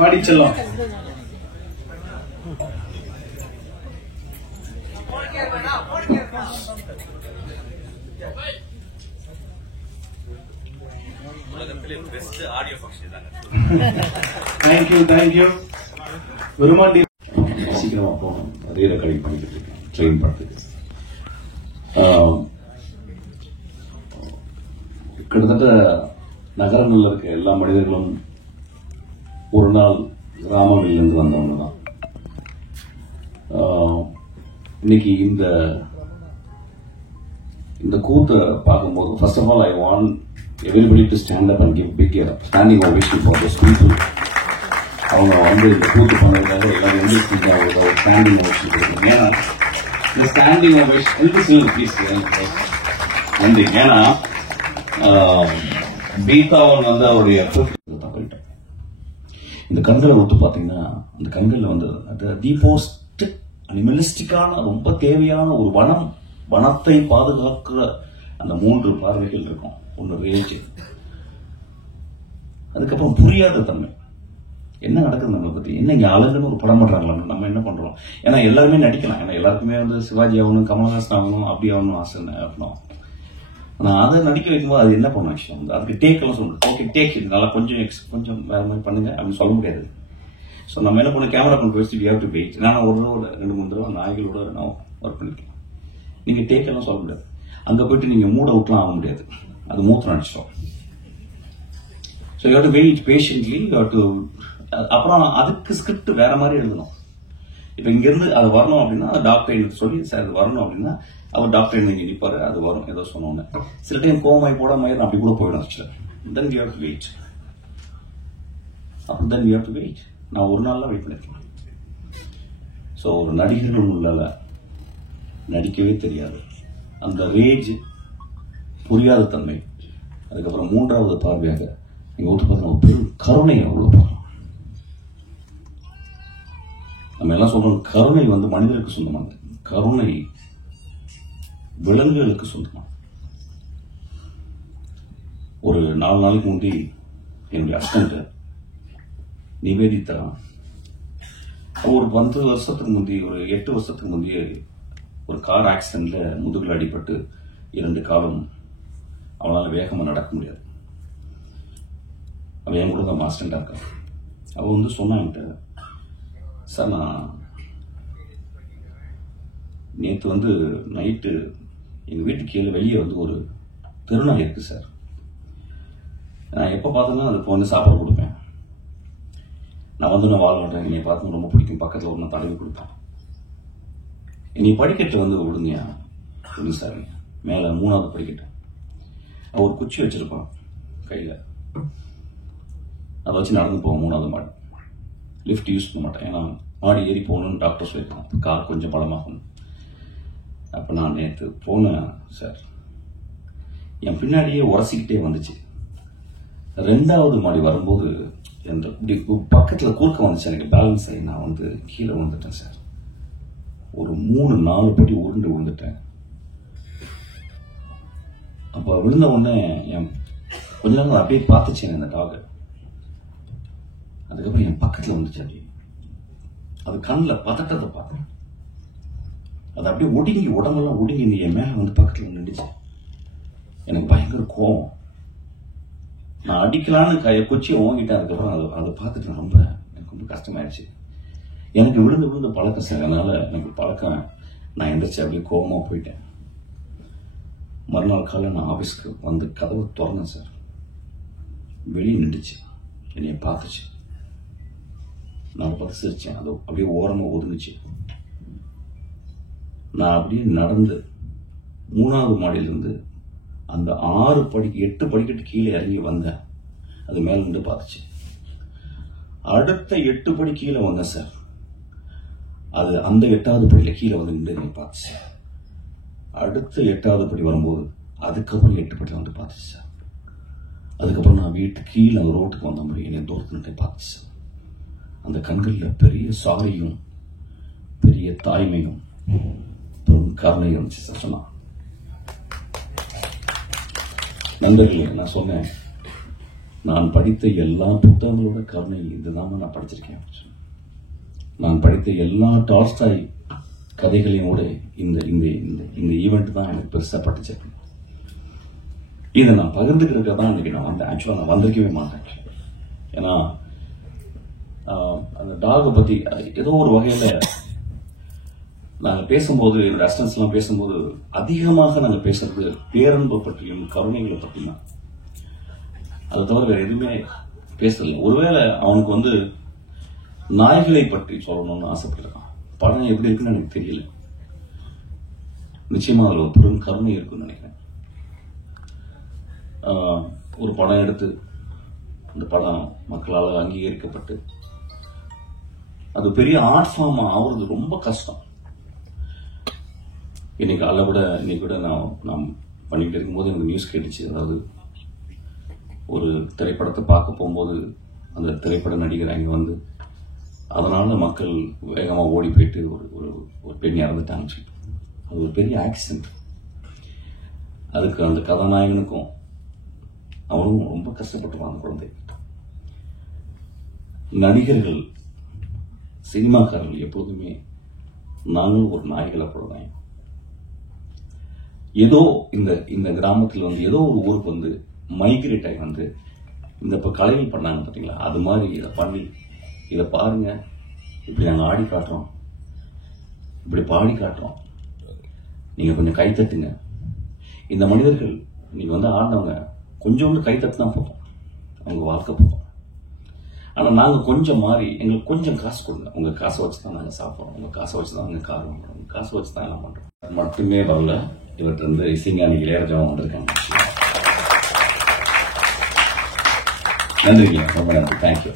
வாடி செல்லம். தேங்க்யூ. பெருமாண்டி சீக்கிரமா போகணும். அதே ரெக்கார்டிங் பண்ணிட்டு இருக்கேன் ட்ரெயின் படத்துக்கு. கிட்டத்தட்ட நகரங்கள்ல இருக்க எல்லா மனிதர்களும் ஒரு நாள் கிராமங்களிலிருந்து வந்தவங்க தான். இன்னைக்கு இந்த கூத்தை பார்க்கும்போது first of all I want everybody to stand up and give big standing ovation for those people. அவங்க வந்து இந்த கூத்து பண்ணதுக்காக எல்லாரும் எழுந்திருக்கீங்க, அவங்களுக்கு ஒரு ஸ்டாண்டிங் ஓவேஷன் கொடுக்கணும். ஏன்னா இந்த ஸ்டாண்டிங் ஓவேஷன் ப்ளீஸ் நன்றி. ஏன்னா பீதாவன் வந்து அவருடைய தப்பிட்டேன். இந்த கண்களை விட்டு பார்த்தீங்கன்னா அந்த கண்களில் வந்து தி மோஸ்ட் அனிமலிஸ்டிக்கான ரொம்ப தேவையான ஒரு வனத்தை பாதுகாக்கிற அந்த 3 பார்வைகள் இருக்கும். ஒன்று ரேஜ், அதுக்கப்புறம் புரியாத தன்மை, என்ன நடக்குது நம்மளை பத்தி, என்ன இங்க அழகுன்னு ஒரு படம் பண்றாங்களா, நம்ம என்ன பண்றோம். ஏன்னா எல்லாருமே நடிக்கலாம், ஏன்னா எல்லாருக்குமே வந்து சிவாஜி ஆகணும், கமல்ஹாசன் ஆகணும், அப்படி ஆகணும் ஆசை இருக்கணும். நான் அதை நடிக்க வைக்கும்போது அது என்ன பண்ணும் ஆக்சுவலா வந்து அதுக்கு டேக் எல்லாம் சொல்லுங்க. ஓகே டேக் இது நல்லா கொஞ்சம் வேற மாதிரி பண்ணுங்க அப்படின்னு சொல்ல முடியாது. ஸோ நம்ம என்ன பண்ண கேமரா கொண்டு வச்சு வி ஹேவ் டு வெயிட். நான் ஒரு தடவை 2-3 தடவை நாய்களோட நான் ஒர்க் பண்ணிருக்கேன். நீங்க டேக் எல்லாம் சொல்ல முடியாது. அங்க போயிட்டு நீங்க மூட அவுட்லாம் ஆக முடியாது, அது மூத்திரம் அடிச்சிடும். So you have to wait patiently. You have to அப்புறம் அதுக்கு ஸ்கிரிப்ட் வேற மாதிரி எழுதணும். இப்ப இங்க இருந்து அது வரணும் அப்படின்னா டாக்டர் எனக்கு சொல்லி சார் அது வரணும் அப்படின்னா அவர் டாக்டர் இங்க நிற்பாரு, அது வரும் ஏதோ சொன்னோன்னு. சில டைம் கோமாய் போடாம அப்படி கூட போயிடும் ஆக்சுவலா. Then we have to wait. அப்புறம் then we have to wait. நான் ஒரு நாள்லாம் வெயிட் பண்ணிருக்கேன். ஸோ ஒரு நடிகர்கள் உள்ளால நடிக்கவே தெரியாது அந்த ரேஜ், புரியாத தன்மை, அதுக்கப்புறம் 3வது பார்வையாக நீங்க ஒத்து பார்த்தா பெரும் கருணை அவ்வளவு பார்க்கலாம். நம்ம எல்லாம் சொல்றோம் கருணை வந்து மனிதருக்கு சொந்தமானது, கருணை விலங்குகளுக்கு சொந்தமான. ஒரு 4 நாளைக்கு முந்தி என்னுடைய அசிஸ்டன்ட் நிவேதிதா ஒரு 10 வருஷத்துக்கு முந்தி, ஒரு 8 வருஷத்துக்கு முந்தைய ஒரு கார் ஆக்சிடென்ட்ல முதுகுல அடிபட்டு 2 காலம் அவளால் வேகமா நடக்க முடியாது. அவ என் கூட தான் அசிஸ்டண்டா இருக்கா. அவ வந்து சொன்னான்ட்ட, சார் நான் நேற்று வந்து நைட்டு எங்கள் வீட்டுக்கு கீழே வெளியே வந்து ஒரு திருநாய் இருக்கு சார். நான் எப்போ பார்த்தேன்னா அதுக்கு வந்து சாப்பாடு கொடுப்பேன். நான் வந்து நான் வாழ்றேன், என்னை பார்த்து ரொம்ப பிடிக்கும், பக்கத்தில் ஒரு நான் தடவி கொடுப்பேன். என்னை படிக்கட்டு வந்து விடுங்கயா விடுங்க சார். மேலே 3வது படிக்கட்டு அவ ஒரு குச்சி வச்சிருப்பான் கையில், அதை வச்சு நடந்து போவோம் 3வது மாடி. லிஃப்ட் யூஸ் பண்ண மாட்டேன், ஏன்னா மாடி ஏறி போகணும்னு டாக்டர் சொல்லியிருக்காங்க, கார் கொஞ்சம் பலமாகும். அப்போ நான் நேற்று போனேன் சார், என் பின்னாடியே உரசிக்கிட்டே வந்துச்சு. 2வது மாடி வரும்போது எந்த பக்கத்தில் குறுக்க வந்துச்சு, எனக்கு பேலன்ஸ் ஆகி நான் வந்து கீழே வந்துட்டேன் சார். ஒரு 3-4 படி உருண்டு விழுந்துட்டேன். அப்போ விழுந்த உடனே என் கொஞ்ச நேரம் அப்படியே பார்த்துச்சேன் அந்த டாக். அதுக்கப்புறம் என் பக்கத்தில் வந்துச்சு. அப்படியே அது கண்ணில் பதட்டத்தை பார்த்தேன். அது அப்படியே ஒடுங்கி உடம்பெல்லாம் ஒடுங்கி என் மேல வந்து பக்கத்தில் நின்றுச்சு. எனக்கு பயங்கர கோவம். நான் அடிக்கலான்னு கொச்சியை ஓங்கிட்டேன். அதுக்கப்புறம் அதை பார்த்துட்டு எனக்கு ரொம்ப கஷ்டமாயிடுச்சு. எனக்கு விழுந்து பழக்கம் சார், அதனால எனக்கு பழக்கம். நான் எந்திரிச்சு அப்படியே கோவமா போயிட்டேன். மறுநாள் காலையில் நான் ஆஃபீஸ்க்கு வந்து கதவை திறந்தேன் சார். வெளியே நின்றுச்சு, என்னைய பார்த்துச்சு. நான் பார்த்து சிரிச்சேன். அது அப்படியே ஓரமா ஒதுங்குச்சு. நான் அப்படியே நடந்து 3வது மாடியிலிருந்து அந்த 8 படிக்கட்டு கீழே இறங்கி வந்தேன். அது மேல நின்று பார்த்துச்சு. அடுத்த 8 படி கீழே வந்தேன் சார். அது அந்த 8வது படியில கீழே வந்து நின்று என்னை பார்த்துச்சு. அடுத்த 8வது படி வரும்போது அதுக்கப்புறம் 8 படி வந்து பார்த்துச்சு சார். அதுக்கப்புறம் நான் வீட்டுக்கு கீழே அந்த ரோட்டுக்கு வந்த முடியும் என்னை தூரத்துக்கிட்டே பார்த்துச்சு. அந்த கண்களில் பெரிய சாரியும் பெரிய தாய்மையும் கருணையும் இருந்துச்சு சார். சொன்னா நண்பர்களே, நான் சொன்னேன் நான் படித்த எல்லா புத்தகங்களோட கருணை இதுதான் நான் படிச்சிருக்கேன். நான் படித்த எல்லா டால்ஸ்டாய் கதைகளையும் கூட இந்த இந்த இந்த ஈவெண்ட் தான் எனக்கு பெருசா பட்டுச்சு. இதை நான் பகிர்ந்துக்கிறதுக்கு தான் இன்னைக்கு நான் வந்தேன். ஆக்சுவலா நான் வந்திருக்கவே மாட்டேன். ஏன்னா அந்த டாகை பத்தி ஏதோ ஒரு வகையில நாங்கள் பேசும்போது, என்னோட அசிஸ்டன்ஸ் எல்லாம் பேசும்போது அதிகமாக நாங்கள் பேசுறது பேரன்பு பற்றியும் கருணைகளை பற்றியும் தான். அதை தவிர வேற எதுவுமே பேசல. ஒருவேளை அவனுக்கு வந்து நாய்களை பற்றி சொல்லணும்னு ஆசைப்பட்டிருக்கான். படம் எப்படி இருக்குன்னு எனக்கு தெரியல. நிச்சயமா அதில் ஒரு பெரும் கருணை இருக்குன்னு நினைக்கிறேன். ஒரு படம் எடுத்து அந்த படம் மக்களால் அங்கீகரிக்கப்பட்டு அது பெரிய ஆர்ட் ஃபார்ம் ஆகுறது ரொம்ப கஷ்டம். இன்னைக்கு கூட நான் பண்ணிட்டு இருக்கும்போது எனக்கு நியூஸ் கேட்டுச்சு. அதாவது ஒரு திரைப்படத்தை பார்க்க போகும்போது அந்த திரைப்பட நடிகர் அங்கே வந்து அதனால மக்கள் வேகமா ஓடி போயிட்டு ஒரு பெண் இறந்துட்டாங்க. அது ஒரு பெரிய ஆக்சிடென்ட். அதுக்கு அந்த கதாநாயகனுக்கும் அவனும் ரொம்ப கஷ்டப்பட்டுருவான். குழந்தை நடிகர்கள், சினிமாக்காரர்கள் எப்போதுமே நாங்களும் ஒரு நாய்களை போடுறேன். ஏதோ இந்த கிராமத்தில் வந்து ஏதோ ஒரு ஊருக்கு வந்து மைக்ரேட் ஆகி வந்து இந்த இப்ப கலைகள் பண்ணாங்க பார்த்தீங்களா, அது மாதிரி இதை பண்ணி இதை பாருங்க, இப்படி நாங்கள் ஆடி காட்டுறோம், இப்படி பாடி காட்டுறோம், நீங்க கொஞ்சம் கை தட்டுங்க. இந்த மனிதர்கள் நீங்க வந்து ஆடினவங்க கொஞ்சோண்டு கை தட்டுனா போதும், அவங்க வாழ்க்கை போதும். ஆனா நாங்க கொஞ்சம் மாறி எங்களுக்கு கொஞ்சம் காசு கொடுங்க. உங்க காசை வச்சுதான் நாங்க சாப்பிடுறோம், உங்க காசை வச்சுதான் நாங்க கார் வாங்குறோம், உங்க காசை வச்சுதான் எல்லாம் பண்றோம். மட்டுமே வரல, இவர்கிட்ட இருந்து இசைஞானி இளையராஜாவும் வந்திருக்காங்க. நன்றிங்க, ரொம்ப நன்றி, தேங்க்யூ.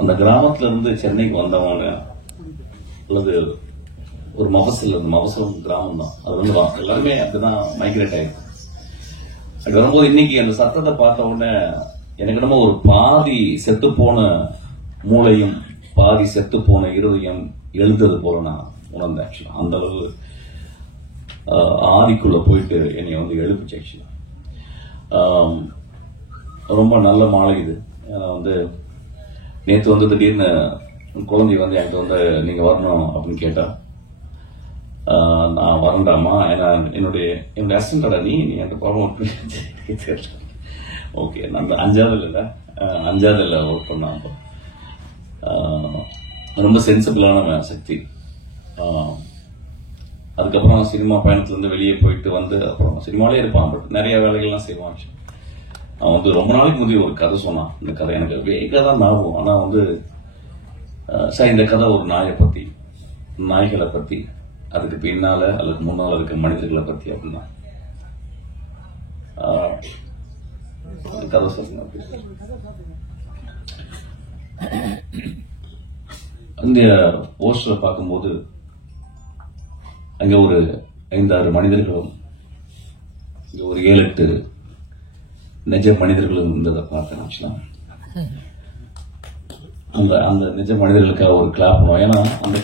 அந்த கிராமத்துல இருந்து சென்னைக்கு வந்தவங்க அல்லது ஒரு மவசல், அந்த மவசலம் கிராமம் தான், அது வந்து எல்லாருமே அப்படிதான் மைக்ரேட் ஆயிருக்கு. அது வரும்போது இன்னைக்கு அந்த சத்தத்தை பார்த்த உடனே எனக்கு என்னமோ ஒரு பாதி செத்து போன மூளையும் பாதி செத்து போன இருதயம் எழுந்தது போல நான் உணர்ந்தேன். ஆக்சுவலா அந்த அளவு ஆதிக்குள்ள போயிட்டு என்னை வந்து எழுப்புச்சு. ஆக்சுவலா ரொம்ப நல்ல மாலை இது. ஏன்னா வந்து நேற்று வந்து திடீர்னு குழந்தை வந்து என்கிட்ட வந்து நீங்க வரணும் அப்படின்னு கேட்டா, நான் வரண்டாமா, ஏன்னா என்னுடைய அசிஸ்டன்டா நீ என்கிட்ட போக ஓகே. நான் அஞ்சாவதுல ஒர்க் பண்ண ரொம்ப சென்சிபிளான சக்தி. அதுக்கப்புறம் சினிமா பயணத்துல இருந்து வெளியே போயிட்டு வந்து அப்புறம் சினிமாலே இருப்பான், பட் நிறைய வேலைகள்லாம் செய்வான். அவன் வந்து ரொம்ப நாளைக்கு முந்தைய ஒரு கதை சொன்னான். இந்த கதை எனக்கு வேக தான் ஞாபகம். ஆனா வந்து சார் இந்த கதை ஒரு நாயை பத்தி, நாய்களை பத்தி, அதுக்கு பின்னால அல்லது முன்னால இருக்க மனிதர்களை பத்தி அப்படின்னா கதை சொல்லுங்க. அந்த போஸ்டரை பார்க்கும்போது அங்க ஒரு 5-6 மனிதர்களும் இங்க ஒரு 7-8 நிஜ மனிதர்களும் இருந்ததை பார்த்தேன். அந்த நிஜ மனிதர்களுக்காக ஒரு கிளாப் பண்ணுவோம். ஏன்னா அந்த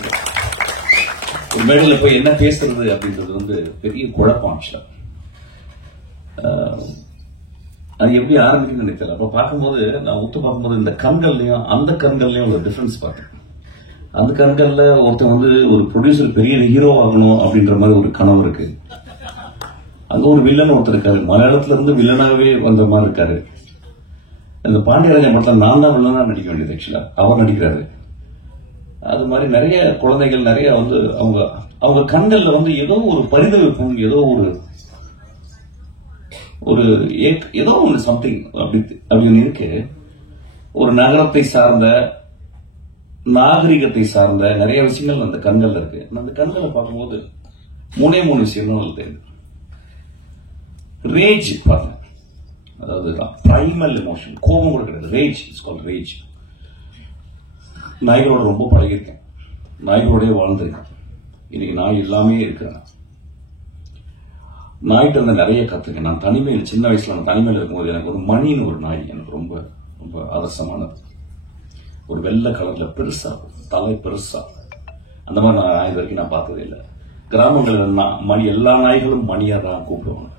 ஒரு மேடையில போய் என்ன பேசுறது அப்படின்றது வந்து பெரிய குழப்பம். ஆக்சுவலா அது எப்படி ஆரம்பிக்குன்னு நினைத்தல. அப்ப பார்க்கும்போது நான் உத்து பார்க்கும்போது இந்த கண்கள்லயும் அந்த கண்கள்லயும் ஒரு டிஃபரன்ஸ் பார்த்தேன். அந்த கண்கள்ல ஒருத்தன் வந்து ஒரு ப்ரொடியூசர் பெரிய ஹீரோ ஆகணும் அப்படின்ற மாதிரி ஒரு கனவு இருக்கு. அங்க ஒரு வில்லன் ஒருத்தர் இருக்காரு, மலையாளத்துல இருந்து வில்லனாகவே வந்த மாதிரி இருக்காரு. இந்த பாண்டியராஜன் படத்துல நான் தான் வில்லனா நடிக்க வேண்டியது. ஆக்சுவலா அவர் நடிக்கிறாரு. அது மாதிரி நிறைய குழந்தைகள் நிறைய வந்து அவங்க கண்கள்ல வந்து ஏதோ ஒரு பரிதவிப்பும், ஏதோ ஒன்று சம்திங் அப்படின்னு இருக்கு. ஒரு நகரத்தை சார்ந்த, நாகரிகத்தை சார்ந்த நிறைய விஷயங்கள் அந்த கண்கள்ல இருக்கு. அந்த கண்களை பார்க்கும்போது 3 விஷயங்கள் தெரியுது. ரேஜ் பார்த்தேன், அதாவது பிரைமல் எமோஷன், கோபம் கூட கிடையாது. Rage it's called rage. நாய்களோட ரொம்ப பழகிருக்கேன், நாய்களோடய வாழ்ந்திருக்கேன். இன்னைக்கு நாய் எல்லாமே இருக்கிறேன். நாய்கிட்ட இருந்து நிறைய கத்துக்கேன். நான் தனிமையில், சின்ன வயசுல நான் தனிமையில் இருக்கும்போது எனக்கு ஒரு மணின்னு ஒரு நாய் எனக்கு ரொம்ப ரொம்ப ஆதர்சமானது. ஒரு வெள்ளை கலர்ல பெருசா, தலை பெருசா, அந்த மாதிரி நான் இது வரைக்கும் நான் பார்த்ததே இல்லை. கிராமங்களில் மணி எல்லா நாய்களும் மணியா தான் கூப்பிடுவாங்க.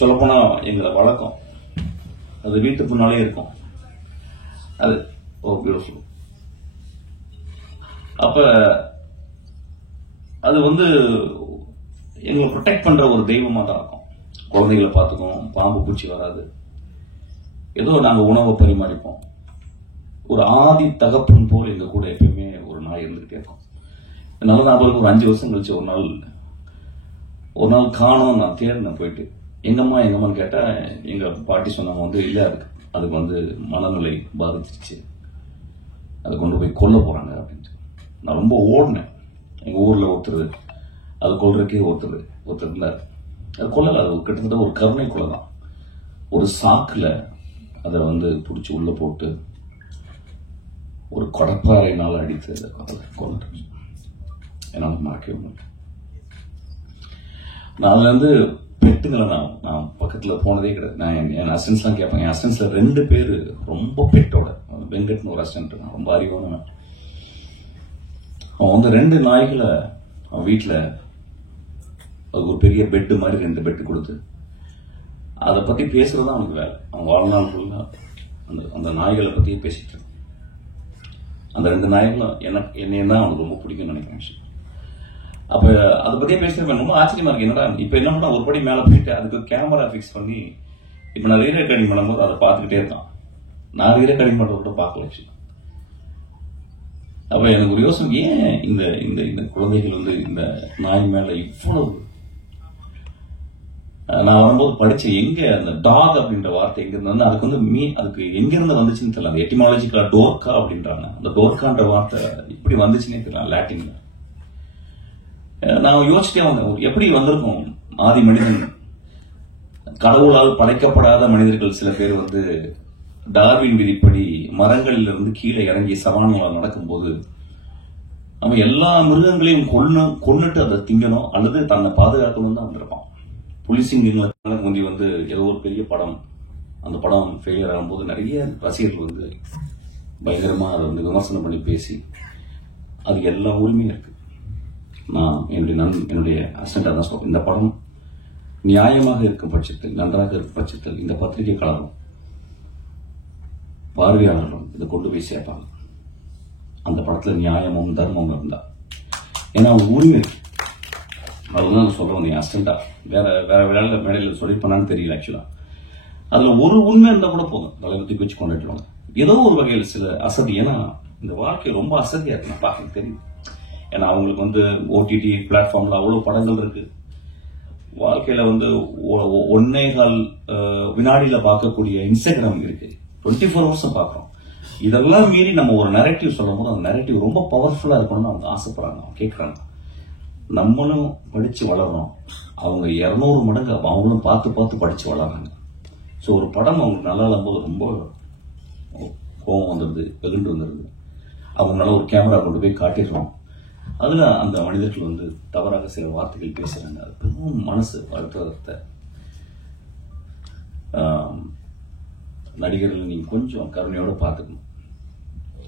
சொல்லப்போனா எங்களை வழக்கம், அது வீட்டுக்கு முன்னாலே இருக்கும். அது பியூட்டிஃபுல். அப்ப அது வந்து எங்களை ப்ரொடெக்ட் பண்ற ஒரு தெய்வமா தான் இருக்கும். குழந்தைகளை பார்த்துக்கும், பாம்பு பூச்சி வராது, ஏதோ நாங்க உணவை பரிமாறிப்போம். ஒரு ஆதி தகப்பன் போல் எங்க கூட எப்பயுமே ஒரு நாய் இருந்துகிட்டே இருக்கும். என்னால நான் ஒரு 5 வருஷம் கழிச்சு ஒரு நாள் காணோம். நான் தேடினேன், போயிட்டு எங்கம்மான்னு கேட்டா எங்க பாட்டி சொன்னாங்க வந்து இல்ல, அதுக்கு வந்து மனநிலை பாதிச்சிருச்சு, அதை கொண்டு போய் கொல்ல போறாங்க அப்படின்ட்டு. நான் ரொம்ப ஓடினேன். எங்க ஊர்ல ஒருத்தர் அது கொல்றதுக்கே ஒருத்தர் இருந்தார். அது கொல்லல, அது கிட்டத்தட்ட ஒரு கருணை கொலை தான். ஒரு சாக்குல அதை வந்து பிடிச்சி உள்ள போட்டு ஒரு கொடப்பாறையினால அடித்து கொண்டு என்னால மறக்கவே முடியல. நான் வந்து பெட்டுங்களை நான் பக்கத்துல போனதே கிடையாது. நான் என் அசிஸ்டன்ஸ் எல்லாம் கேட்பேன். என் அசிஸ்டன்ஸ்ல 2 பேரு ரொம்ப பெட்டோட, வெங்கட்னு ஒரு அசிஸ்டன்ட், நான் ரொம்ப அறிவானவன். அவன் வந்து 2 நாய்களை அவன் வீட்டுல அது ஒரு பெரிய பெட்டு மாதிரி 2 பெட்டு கொடுத்து அதை பத்தி பேசுறதுதான் அவனுக்கு வேலை. அவன் வாழ்நாள் ஃபுல்லா அந்த நாய்களை பத்தியே பேசிட்டு இருக்கான். அந்த 2 நாய்களும் என்னையும் தான் அவனுக்கு ரொம்ப பிடிக்கும்னு நினைக்கிறேன். அப்ப அதை பத்தியே பேசிட்டு ரொம்ப ஆச்சரியமா இருக்கு. என்னடா இப்ப என்ன பண்ணா ஒரு படி மேல போயிட்டு அதுக்கு கேமரா பிக்ஸ் பண்ணி இப்ப நான் ரீ ரெக்கார்டிங் பண்ணும்போது அதை பார்த்துக்கிட்டே இருக்கான். நான் ரீ ரெக்கார்டிங் பண்றத கூட பார்க்கல. அப்ப எனக்கு ஒரு யோசனை, ஏன் இந்த குழந்தைகள் வந்து இந்த நாய் மேல இவ்வளவு. நான் வரும்போது படிச்சேன், எங்க அந்த டாக் அப்படின்ற வார்த்தை எங்க இருந்து, அதுக்கு வந்து அதுக்கு எங்க இருந்து வந்துச்சுன்னு தெரியல. அந்த எட்டிமாலஜிக்கலா டோர்கா அப்படின்றாங்க. அந்த டோர்கான்ற வார்த்தை இப்படி வந்துச்சுன்னே தெரியல லாட்டின்ல. நான் யோசிச்சே வந்தேன், எப்படி வந்திருக்கும் ஆதி மனிதன். கடவுளால் படைக்கப்படாத மனிதர்கள் சில பேர் வந்து டார்வின் விதிப்படி மரங்களில் இருந்து கீழே இறங்கி சவானால நடக்கும்போது அவன் எல்லா மிருகங்களையும் கொன்னுட்டு அதை திங்கணும் அல்லது தன்னை பாதுகாக்கணும் தான் வந்திருப்பான். புலிசிங்கங்களுக்கு முந்தி வந்து ஏதோ ஒரு பெரிய படம், அந்த படம் ஃபெயிலியர் ஆகும்போது நிறைய ரசிகர்கள் வந்து பயங்கரமா அதை வந்து விமர்சனம் பண்ணி பேசி அதுக்கு எல்லா உரிமையும் இருக்கு. நான் என்னுடைய அசிஸ்டண்டா தான் சொல்றேன், இந்த படம் நியாயமாக இருக்கும் பட்சத்தில், நன்றாக இருக்கும் பட்சத்தில் இந்த பத்திரிகை கலரும் பார்வையாளர்களும் இதை கொண்டு போய் சேர்ப்பாங்க. அந்த படத்துல நியாயமும் தர்மமும் இருந்தா, ஏன்னா அவங்க உரிமை இருக்கு. அதுதான் சொல்ல வந்தேன். அசிஸ்டண்டா வேற மேடையில் சொல்லிருப்பானு தெரியல. ஆக்சுவலா அதுல ஒரு உண்மை இருந்தா கூட போதும், தலைவத்துக்கு வச்சு கொண்டாடுவாங்க. ஏதோ ஒரு வகையில் சில அசதி, ஏன்னா இந்த வாழ்க்கை ரொம்ப அசதியா இருக்கு. நான் பார்க்க தெரியும். ஏன்னா அவங்களுக்கு வந்து ஓடிடி பிளாட்ஃபார்ம்ல அவ்வளவு படங்கள் இருக்கு. வாழ்க்கையில வந்து 1.25 வினாடியில பார்க்கக்கூடிய இன்ஸ்டாகிராம் இருக்கு. 24 hours பார்க்கிறோம். இதெல்லாம் மீறி நம்ம ஒரு நரேட்டிவ் சொல்லும் போது அந்த நரேட்டிவ் ரொம்ப பவர்ஃபுல்லா இருக்கணும்னு அவங்க ஆசைப்படுறாங்க, கேட்கறாங்க. நம்மளும் படிச்சு வளர்றோம், அவங்க 200 மடங்கு அவங்களும் பார்த்து படிச்சு வளர்றாங்க. ஸோ ஒரு படம் அவங்களுக்கு நல்லா இல்லாம போது ரொம்ப கோபம் வந்துடுது, வெகுண்டு வந்துடுது. அவங்களால ஒரு கேமரா கொண்டு போய் காட்டிடுறோம். அதுல அந்த மனிதர்கள் வந்து தவறாக சில வார்த்தைகள் பேசுறாங்க. அது பெரும் மனசு வருத்தத்தை. நடிகர்கள் நீங்க கொஞ்சம் கருணையோட பார்த்துக்கணும்.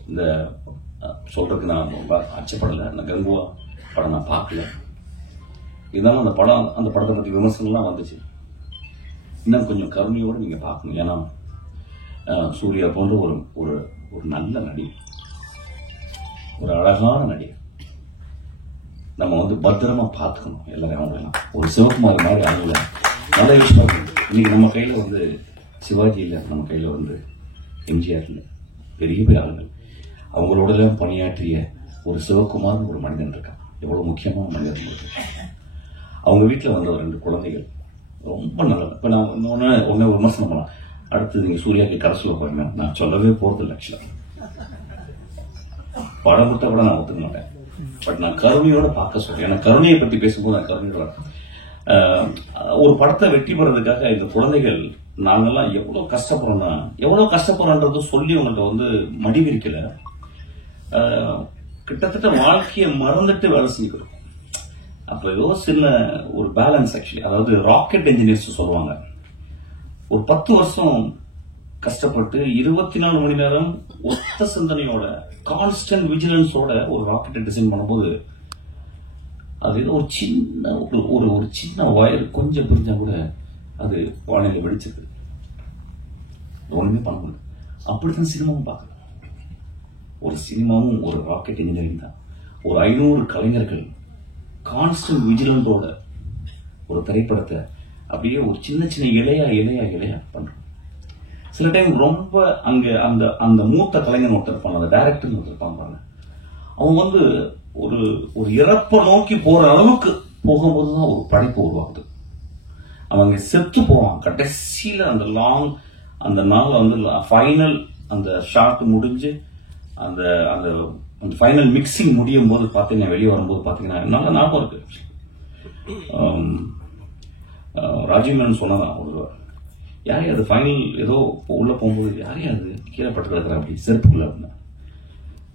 இந்த சொல்றதுக்கு நான் ரொம்ப அச்சப்படலை. நான் கங்குவா படம் நான் பார்க்கல. இருந்தாலும் அந்த படத்தை பற்றி விமர்சனம்லாம் வந்துச்சு. இன்னும் கொஞ்சம் கருணையோட நீங்க பார்க்கணும். ஏன்னா சூர்யா போன்ற ஒரு நல்ல நடிகர், ஒரு அழகான நடிகர், நம்ம வந்து பத்திரமா பார்த்துக்கணும். எல்லாரும் அவங்களெல்லாம் ஒரு சிவகுமார் மாதிரி அவங்கள நல்ல யூஸ் பண்ணணும். இன்னைக்கு நம்ம கையில வந்து சிவாஜி இல்லை, நம்ம கையில வந்து எம்ஜிஆர் இல்லை, பெரிய ஆளுங்கள். அவங்களோட பணியாற்றிய ஒரு சிவகுமார் ஒரு மனிதன் இருக்கான். எவ்வளவு முக்கியமான மனிதன் இருக்கு. அவங்க வீட்டில் வந்த 2 குழந்தைகள் ரொம்ப நல்லது. இப்ப நான் ஒன்னே விமர்சனம் பண்ணலாம். அடுத்து நீங்க சூர்யாக்கு கரை சொல்ல போறீங்க, நான் சொல்லவே போறது இல்லை. ஆக்சுவலா படம் கொடுத்தா கூட நான் ஒத்துக்க மாட்டேன். பட் நான் கருணையோட பார்க்க சொல்றேன். ஏன்னா கருணையை பத்தி பேசும்போது நான் கருணையோட ஒரு படத்தை வெற்றி பெறதுக்காக இந்த குழந்தைகள் நாங்கெல்லாம் எவ்வளவு கஷ்டப்படுறோம்ன்றது சொல்லி உங்கள்கிட்ட வந்து மடிவிரிக்கல. கிட்டத்தட்ட வாழ்க்கையை மறந்துட்டு வேலை செஞ்சுக்கிறோம். அப்ப ஏதோ சின்ன ஒரு பேலன்ஸ். ஆக்சுவலி அதாவது ராக்கெட் இன்ஜினியர்ஸ் சொல்லுவாங்க, ஒரு 10 வருஷம் கஷ்டப்பட்டு 24 மணி நேரம் ஒத்த சிந்தனையோட கான்ஸ்டன்ட் விஜிலன்ஸோட ஒரு ராக்கெட்டை டிசைன் பண்ணும்போது அது ஏதோ ஒரு சின்ன ஒரு சின்ன வயர் கொஞ்சம் புரிஞ்சா கூட அது வானிலை வெடிச்சது. ஒண்ணுமே பண்ண முடியல. அப்படித்தான் சினிமாவும் பார்க்கணும். ஒரு சினிமாவும் ஒரு ராக்கெட் இன்ஜினியரிங் தான். ஒரு 500 கலைஞர்கள் கான்ஸ்டன்ட் விஜிலன்ஸோட ஒரு திரைப்படத்தை அப்படியே ஒரு சின்ன சின்ன இலையா பண்றோம். சில டைம் ரொம்ப அங்க அந்த அந்த மூத்த கலைஞர் ஒருத்தர் இருப்பாங்க, அந்த டைரக்டர் ஒருத்தர் பாங்க, அவங்க வந்து ஒரு ஒரு இறப்பை நோக்கி போற அளவுக்கு போகும்போதுதான் ஒரு படைப்பு உருவாகுது. அவங்க செத்து போவாங்க கடைசியில அந்த நாள் வந்து ஃபைனல் அந்த ஷாட் முடிஞ்சு அந்த அந்த ஃபைனல் மிக்சிங் முடியும் போது பாத்தீங்கன்னா வெளியே வரும்போது பாத்தீங்கன்னா நல்ல ஞாபகம் இருக்கு. ராஜீவ் மேனன் சொன்னதான் ஒரு யாரையும் அது ஃபைனல் ஏதோ உள்ள போகும்போது யாரையும் அது கீழே பட்டு கிடக்குற அப்படி செருப்புக்குள்ள அப்படின்னா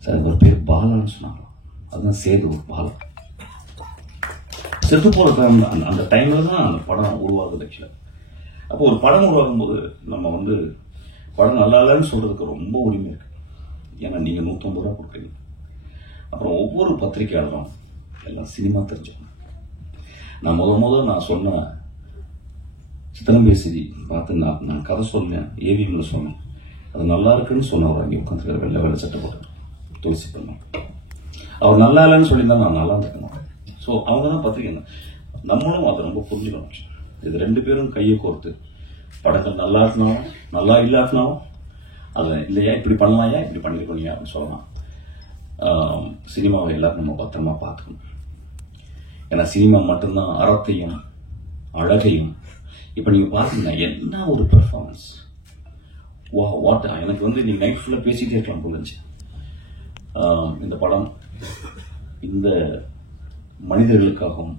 சார் ஒரு பேர் பாலான்னு சொன்னாங்க. அதுதான் சேது பாலா செத்து போற அந்த டைம்ல தான் அந்த படம் உருவாகுது. ஆக்சுவலா அப்போ ஒரு படம் உருவாகும் போது நம்ம வந்து படம் நல்லா இல்லைன்னு சொல்றதுக்கு ரொம்ப உரிமை இருக்கு. ஏன்னா நீங்க 150 ரூபா கொடுக்குறீங்க. அப்புறம் ஒவ்வொரு பத்திரிகையாளரும் எல்லாம் சினிமா தெரிஞ்சவங்க. நான் நான் சொன்ன சித்தனம்பேசி பார்த்து நான் கதை சொன்னேன், ஏவிஎம்ல சொன்னேன். அது நல்லா இருக்குன்னு சொன்னவர் அங்கே உட்காந்து வெள்ளை வெள்ளை சட்டை போட்டு துளசி பண்ணேன். அவர் நல்லா இல்லைன்னு சொல்லியிருந்தா நான் நல்லா இருக்க மாட்டேன். ஸோ அவங்க தான் பத்திரிக்கை நம்மளும் அதை ரொம்ப புரிஞ்சுக்கணும். இது 2 பேரும் கையை கோர்த்து படங்கள் நல்லா இருக்கணும் நல்லா இல்லாட்டினாலும் அதை இல்லையா இப்படி பண்ணலாயா இப்படி பண்ணிருக்கோம் அப்படின்னு சொல்லலாம். சினிமாவை எல்லாரும் நம்ம பத்திரமா பார்த்துக்கணும். ஏன்னா சினிமா மட்டும்தான் அறத்தையும் அழகையும். இப்ப நீங்க பாத்தீங்கன்னா என்ன ஒரு பெர்ஃபார்மன்ஸ், வாட் எனக்கு வந்து நீங்க நைட் ஃபுல்லா பேசிட்டே இருக்கலாம் போலச்சு. இந்த படம் இந்த மனிதர்களுக்காகவும்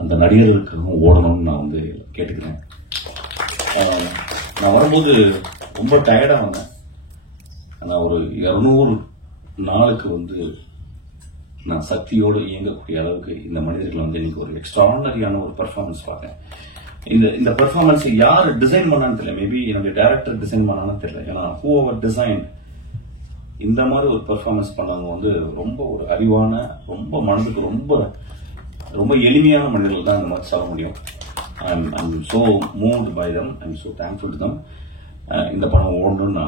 அந்த நடிகர்களுக்காகவும் ஓடணும்னு நான் வந்து கேட்டுக்கிறேன். நான் வரும்போது ரொம்ப டயர்டா வந்தேன். நான் ஒரு 200 நாளுக்கு வந்து நான் சக்தியோடு இயங்கக்கூடிய அளவுக்கு இந்த மனிதர்கள் வந்து இன்னைக்கு ஒரு எக்ஸ்ட்ராடனரியான ஒரு பெர்ஃபார்மன்ஸ் பார்த்தேன். இந்த பெர்ஃபார்மன்ஸ் யார் டிசைன் பண்ணான்னு தெரியல. மேபி என்னுடைய டைரக்டர் டிசைன் பண்ணான்னு தெரியல. ஏன்னா ஹூ அவர் டிசைன் இந்த மாதிரி ஒரு பெர்ஃபார்மன்ஸ் பண்ணவங்க வந்து ரொம்ப ஒரு அறிவான, ரொம்ப மனதுக்கு ரொம்ப ரொம்ப எளிமையான மனிதர்கள் தான் இந்த மாதிரி சொல்ல முடியும். I'm so moved by them. I'm so thankful to them. இந்த படம் ஓடணும்னு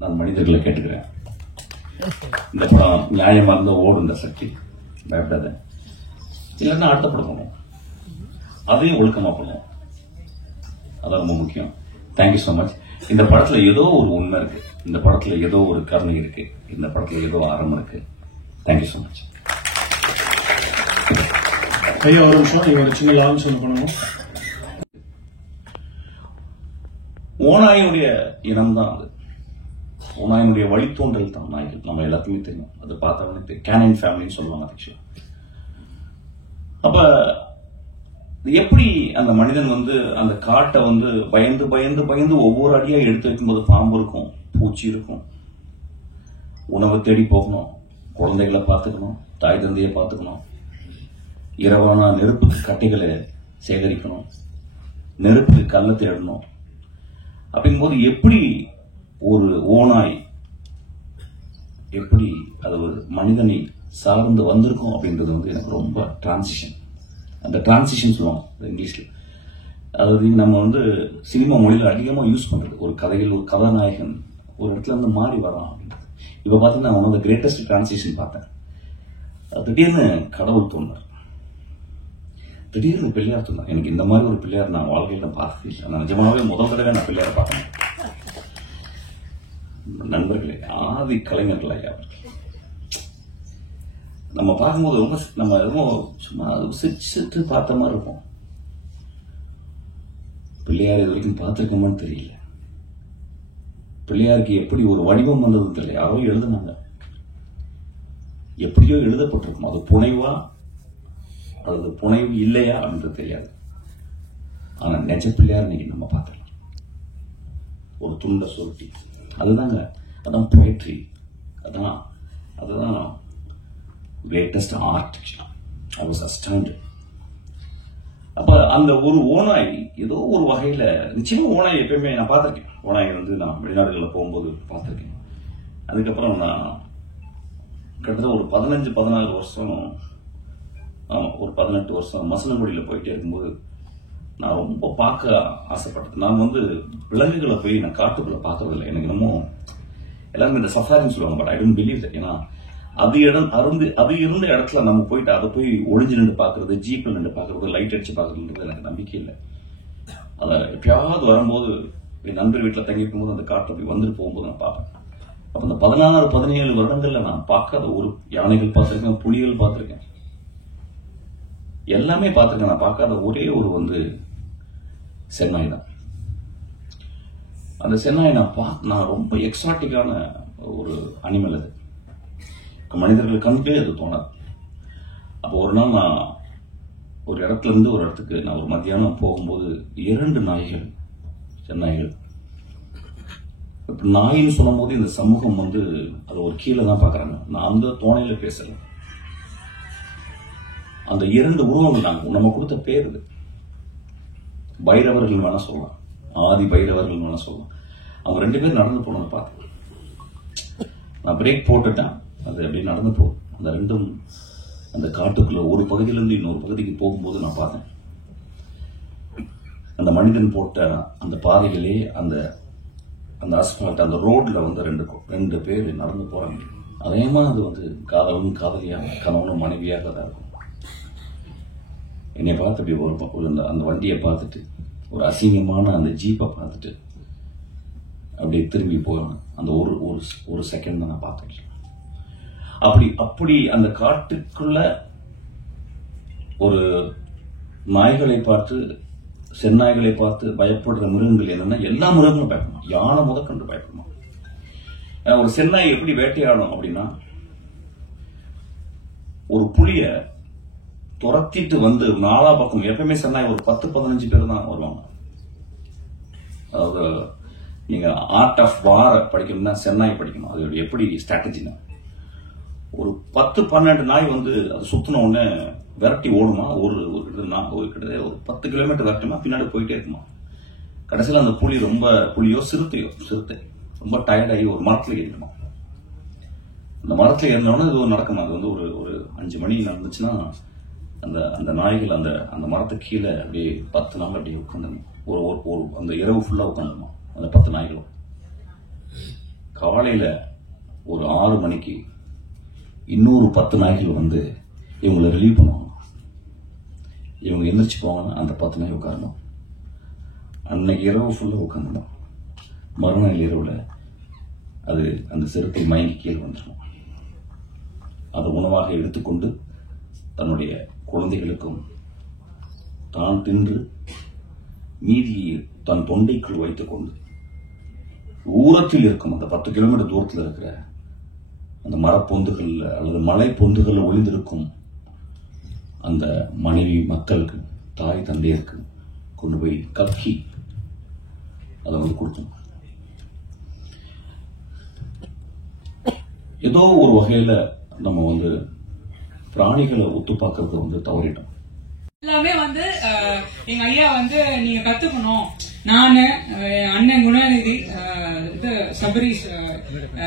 நான் மனிதர்களை கேட்டுக்கிறேன். இந்த படம் நியாயமா இருந்தா ஓடும். இந்த சக்தி பயப்படாத, இல்லைன்னா அடுத்த படம் பண்ணுவோம், அதையும் ஒழுக்கமா பண்ணுவோம். அதான் ரொம்ப முக்கியம். Thank you so much. இந்த படத்துல ஏதோ ஒரு உண்மை இருக்கு, இந்த படத்துல ஏதோ ஒரு கருணை இருக்கு, இந்த படத்துல ஏதோ அறம் இருக்கு. Thank you so much. ஐயா ஒரு நிமிஷம், நீங்க ஒரு சின்ன லான்ச் ஒன்று பண்ணணும். ஓநாயினுடைய இனம் தான் அது. ஓநாயினுடைய வழித்தோன்றல் தான் நாய்கள். நம்ம எல்லாத்துக்குமே தெரியும். அது பார்த்தவனே கேனின் ஃபேமிலின்னு சொல்லுவாங்க ஆக்சுவலா. அப்ப எப்படி அந்த மனிதன் வந்து அந்த காட்டை வந்து பயந்து பயந்து பயந்து ஒவ்வொரு அடியா எடுத்து வைக்கும்போது பாம்பு இருக்கும், பூச்சி இருக்கும், உணவை தேடி போகணும், குழந்தைகளை பார்த்துக்கணும், தாய் தந்தையை பார்த்துக்கணும், இரவான நெருப்புக்கு கட்டைகளை சேகரிக்கணும், நெருப்புக்கு கல்லை தேடணும். அப்படிங்கும்போது எப்படி ஒரு ஓநாய் எப்படி அது ஒரு மனிதனை சார்ந்து வந்திருக்கும் அப்படின்றது வந்து எனக்கு ரொம்ப டிரான்சிஷன். அந்த டிரான்சிஷன் சொல்லுவோம் இங்கிலீஷ்ல. அதாவது நம்ம வந்து சினிமா மொழியில அதிகமா யூஸ் பண்றது. ஒரு கதையில் ஒரு கதாநாயகன் ஒரு இடத்துல இருந்து மாறி வரான் அப்படின்றது. இப்ப பாத்தீங்கன்னா one of the greatest transition பார்த்தேன். திடீர்னு கடவுள் தோன்றார், திடீர்னு பிள்ளையார் தோன்றார். எனக்கு இந்த மாதிரி ஒரு பிள்ளையார் நான் வாழ்க்கையில பார்த்தது இல்லை. நான் நிஜமாவே முதல் தடவை நான் பிள்ளையார பார்த்தேன். நண்பர்களே, ஆதி கலைஞர்கள் ஐயா நம்ம பார்க்கும்போது ரொம்ப நம்ம ரொம்ப சும்மா சிரிச்சுட்டு பார்த்த மாதிரி இருப்போம். பிள்ளையார் இது வரைக்கும் பார்த்திருக்கோமான்னு தெரியல. பிள்ளையாருக்கு எப்படி ஒரு வடிவம் வந்ததுன்னு தெரியல. யாரோ எழுதுனாங்க, எப்படியோ எழுதப்பட்டிருக்கும். அது புனைவா அது புனைவு இல்லையா அப்படின்றது தெரியாது. ஆனா நெஜ பிள்ளையார் இன்னைக்கு நம்ம பார்த்துக்கலாம். ஒரு துண்ட சுருட்டி, அதுதாங்க, அதான் போயிட்ரி, அதுதான் greatest art. I was astounded. அப்ப அந்த ஒரு ஓநாய் ஏதோ ஒரு வகையில நிச்சயமா ஓநாய் எப்பயுமே நான் பார்த்திருக்கேன். ஓநாய் வந்து நான் வெளிநாடுகளில் போகும்போது பார்த்திருக்கேன். அதுக்கப்புறம் நான் கிட்டத்தட்ட ஒரு 15-16 வருஷம், ஆமா ஒரு 18 வருஷம் மசனகுடியில் போயிட்டே இருக்கும்போது நான் ரொம்ப பார்க்க ஆசைப்பட்டது. நான் வந்து விலங்குகளை போய் நான் காட்டுக்குள்ள பார்க்கறதில்லை. எனக்கு இன்னமும் எல்லாருமே இந்த சஃபாரின்னு சொல்லுவாங்க, but I don't believe that. ஏன்னா அது இருந்த இடத்துல நம்ம போயிட்டு அதை போய் ஒளிஞ்சு நின்று பாக்குறது, ஜீப்ல நின்று பாக்குறது, லைட் அடிச்சு பாக்குறதுன்றது எனக்கு நம்பிக்கை இல்லை. அதை எப்பயாவது வரும்போது என் நண்பர் வீட்டில் தங்கி இருக்கும்போது அந்த காட்டுல போய் வந்துட்டு போகும்போது நான் பார்ப்பேன். அப்ப அந்த 16-17 வருடங்கள்ல நான் பார்க்காத ஒரு யானைகள் பார்த்திருக்கேன், புலிகள் பார்த்திருக்கேன், எல்லாமே பார்த்திருக்கேன். நான் பார்க்காத ஒரே ஒரு வந்து சென்னாய் தான். அந்த சென்னாய் நான் ரொம்ப எக்ஸாட்டிக்கான ஒரு அனிமல். அது மனிதர்கள் கண்டே அது தோணாது. அப்போ ஒரு நாள் நான் ஒரு இடத்துல இருந்து ஒரு இடத்துக்கு நான் ஒரு மத்தியானம் போகும்போது 2 நாய்கள், சென்னாய்கள். நாயின்னு சொல்லும் போது இந்த சமூகம் வந்து அதை ஒரு கீழே தான் பாக்குறாங்க. நான் அந்த தோணையில பேசல. அந்த 2 உருவங்கள் நம்ம கொடுத்த பேர் இது. பைரவர்கள் வேணா சொல்லலாம், ஆதி பைரவர்கள் வேணா சொல்லலாம். அவங்க 2 பேரும் நடந்து போனதை பார்த்தேன். நான் பிரேக் போட்டுட்டேன், அது அப்படியே நடந்து போகும். அந்த 2ம் அந்த காட்டுக்குள்ள ஒரு பகுதியிலிருந்து இன்னொரு பகுதிக்கு போகும்போது நான் பார்த்தேன். அந்த மனிதன் போட்ட அந்த பாதையிலே அந்த அந்த அஸ்பால்ட், அந்த ரோட்ல வந்து 2 பேர் நடந்து போறாங்க. அதேமா அது வந்து காதலும் காதலியாக, கணவனும் மனைவியாக தான் இருக்கும். என்னை பார்த்து அப்படி ஒரு அந்த வண்டியை பார்த்துட்டு, ஒரு அசிங்கமான அந்த ஜீப்பை பார்த்துட்டு அப்படியே திரும்பி போகணும். அந்த ஒரு செகண்ட் தான் நான் பார்த்தேன். அப்படி அந்த காட்டுக்குள்ள ஒரு நாய்களை பார்த்து, செந்நாய்களை பார்த்து பயப்படுற மிருகங்கள் என்னன்னா, எல்லா மிருகங்களும் பயப்படணும். யானை முதற்கொண்டு பயப்படணும். ஒரு செந்நாய் எப்படி வேட்டையாடும் அப்படின்னா, ஒரு புலிய துரத்திட்டு வந்து 4 பக்கம், எப்பவுமே செந்நாய் ஒரு 10-15 பேர் தான் வருவாங்க. அதாவது நீங்க ஆர்ட் ஆஃப் வார் படிக்கணும்னா செந்நாய் படிக்கணும். அது எப்படி ஸ்ட்ராட்டஜினா, ஒரு 10-12 நாய் வந்து அது சுத்தின உடனே விரட்டி ஓடுமா, ஒரு 10 கிலோமீட்டர் விரட்டுமா, பின்னாடி போயிட்டே இருக்குமா. கடைசியில் அந்த புலியோ சிறுத்தை ரொம்ப டயர்டாகி ஒரு மரத்துல ஏறிடுமா. அந்த மரத்துல ஏறினோன்னா இது நடக்குமா. அது வந்து ஒரு 5 மணி நடந்துச்சுன்னா அந்த நாய்கள் அந்த மரத்துக்கு கீழே அப்படியே 10 நாள் அப்படியே உட்காந்துருமா. ஒரு அந்த இரவு ஃபுல்லா உட்காந்துருமா அந்த 10 நாய்களும். காலையில ஒரு 6 மணிக்கு இன்னொரு 10 நாய்கள் வந்து இவங்களை ரிலீவ் பண்ணுவாங்க. இவங்க எந்திரிச்சு போவாங்க, அந்த 10 நாய் உட்காரணும். அன்னைக்கு இரவு ஃபுல்லா உட்காந்துடும். மறுநாள் இரவுல அது அந்த சிறுத்தை மயங்கி கீழே வந்துடும். அதை உணவாக எடுத்துக்கொண்டு தன்னுடைய குழந்தைகளுக்கும் தான் தின்று மீதியை தன் தொண்டைக்குள் வைத்துக் கொண்டு ஊரத்தில் இருக்கும் அந்த 10 கிலோமீட்டர் தூரத்தில் இருக்கிற அந்த மரப்பொந்துகள் அல்லது மலை பொந்துகள் ஒளிந்திருக்கும் அந்த மனைவி மக்களுக்கு, தாய் தந்தையருக்கு கொண்டு போய் கக்கி அதை வந்து கொடுத்தோம். ஏதோ ஒரு வகையில நம்ம வந்து பிராணிகளை ஒத்து பார்க்கறது வந்து தவறிட்டோம். எல்லாமே வந்து எங்க ஐயா வந்து நீங்க கத்துக்கணும். நானு, அண்ணன் குணநிதி, சபரீஷ்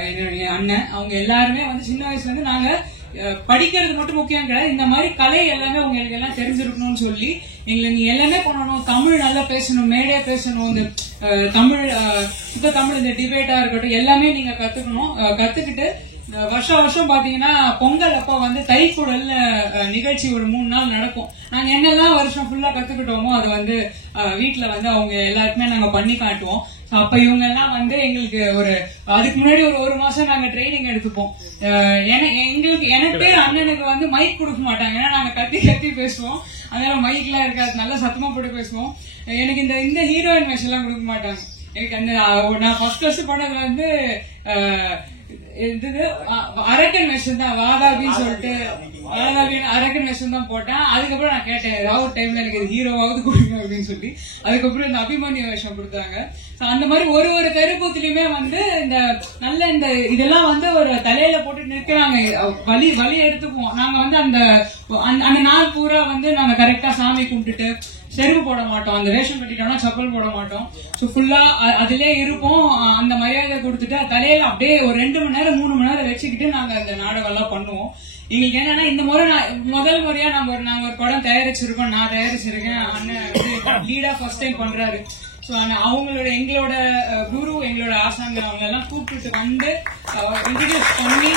என்னுடைய அண்ணன், அவங்க எல்லாருமே வந்து சின்ன வயசுல இருந்து நாங்க படிக்கிறது மட்டும் முக்கியம் கிடையாது, இந்த மாதிரி கலை எல்லாமே உங்களுக்கு எல்லாம் தெரிஞ்சிருக்கணும்னு சொல்லி எங்களை நீ எல்லாமே பண்ணணும், தமிழ் நல்லா பேசணும், மேடையா பேசணும், இந்த தமிழ் சுத்த தமிழ், இந்த டிபேட்டா இருக்கட்டும் எல்லாமே நீங்க கத்துக்கணும். கத்துக்கிட்டு வருஷம் பாத்தீங்கன்னா பொங்கல் அப்ப வந்து தைக்குடல் நிகழ்ச்சி ஒரு 3 நாள் நடக்கும். நாங்க என்னெல்லாம் வருஷம் ஃபுல்லா கத்துக்கிட்டோமோ அதை வந்து வீட்டுல வந்து அவங்க எல்லாருக்குமே நாங்க பண்ணி காட்டுவோம். அப்ப இவங்க எல்லாம் வந்து எங்களுக்கு அதுக்கு முன்னாடி ஒரு மாசம் நாங்க ட்ரைனிங் எடுத்துப்போம். எனக்கு அண்ணனுக்கு வந்து மைக் கொடுக்க மாட்டாங்க, ஏன்னா நாங்க கத்தி பேசுவோம். அதனால மைக் எல்லாம் இருக்காது, நல்லா சத்தமா போட்டு பேசுவோம். எனக்கு இந்த ஹீரோயின் வேஷம் எல்லாம் கொடுக்க மாட்டாங்க. எனக்கு நான் ஃபர்ஸ்ட் பண்ணது வந்து அரக்கன் வேஷம் தான், வாதாபின்னு சொல்லிட்டு அரக்கன் வேஷம் தான் போட்டேன். அதுக்கப்புறம் நான் கேட்டேன் ஏதாவது டைம்ல எனக்கு ஹீரோவாவது கொடுங்க அப்படின்னு சொல்லி, அதுக்கப்புறம் இந்த அபிமன்யு வேஷம் கொடுத்தாங்க. அந்த மாதிரி ஒரு தெருக்கூத்துலயுமே வந்து இந்த இதெல்லாம் வந்து ஒரு தலையில போட்டு நிற்கிறாங்க, வலி எடுத்துக்குவோம். நாங்க வந்து அந்த நாள் பூரா வந்து நாங்க கரெக்டா சாமி கும்பிட்டுட்டு செருப்பு போட மாட்டோம், அந்த வேஷம் கட்டிட்டோம்னா செப்பல் போட மாட்டோம். ஸோ ஃபுல்லா அதிலே இருப்போம். அந்த மரியாதை கொடுத்துட்டு தலையில அப்படியே ஒரு 2 மணி நேரம் 3 மணி நேரம் வச்சுக்கிட்டு நாங்க அந்த நாடகம் எல்லாம் பண்ணுவோம். எங்களுக்கு என்னன்னா இந்த முறை முதல் முறையா நாங்க ஒரு படம் தயாரிச்சிருக்கோம். நான் தயாரிச்சிருக்கேன், அண்ணன் லீடா ஃபர்ஸ்ட் டைம் பண்றாரு. ஸோ எங்களோட குரு, எங்களோட ஆசாங்க அவங்க எல்லாம் கூப்பிட்டு வந்து இன்ட்ரடியூஸ் பண்ணி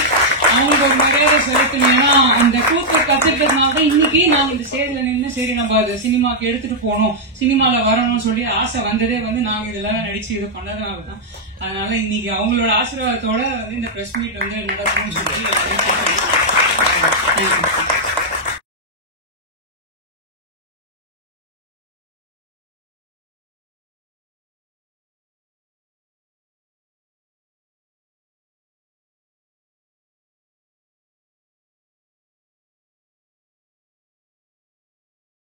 அவங்களுக்கு ஒரு மரியாதை செலுத்தணும். ஏன்னா அந்த கூத்து கத்துக்கிட்டதுனால தான் இன்னைக்கு நாங்க இந்த ஸ்டேஜ்ல நின்று சரி நம்ம அது சினிமாக்கு எடுத்துட்டு போகணும், சினிமால வரணும்னு சொல்லி ஆசை வந்ததே வந்து நாங்க இதெல்லாம் நடிச்சு இது பண்ணதுனால தான். அதனால இன்னைக்கு அவங்களோட ஆசீர்வாதத்தோட வந்து இந்த பிரஸ் மீட் வந்து நடக்கணும்னு சொல்லி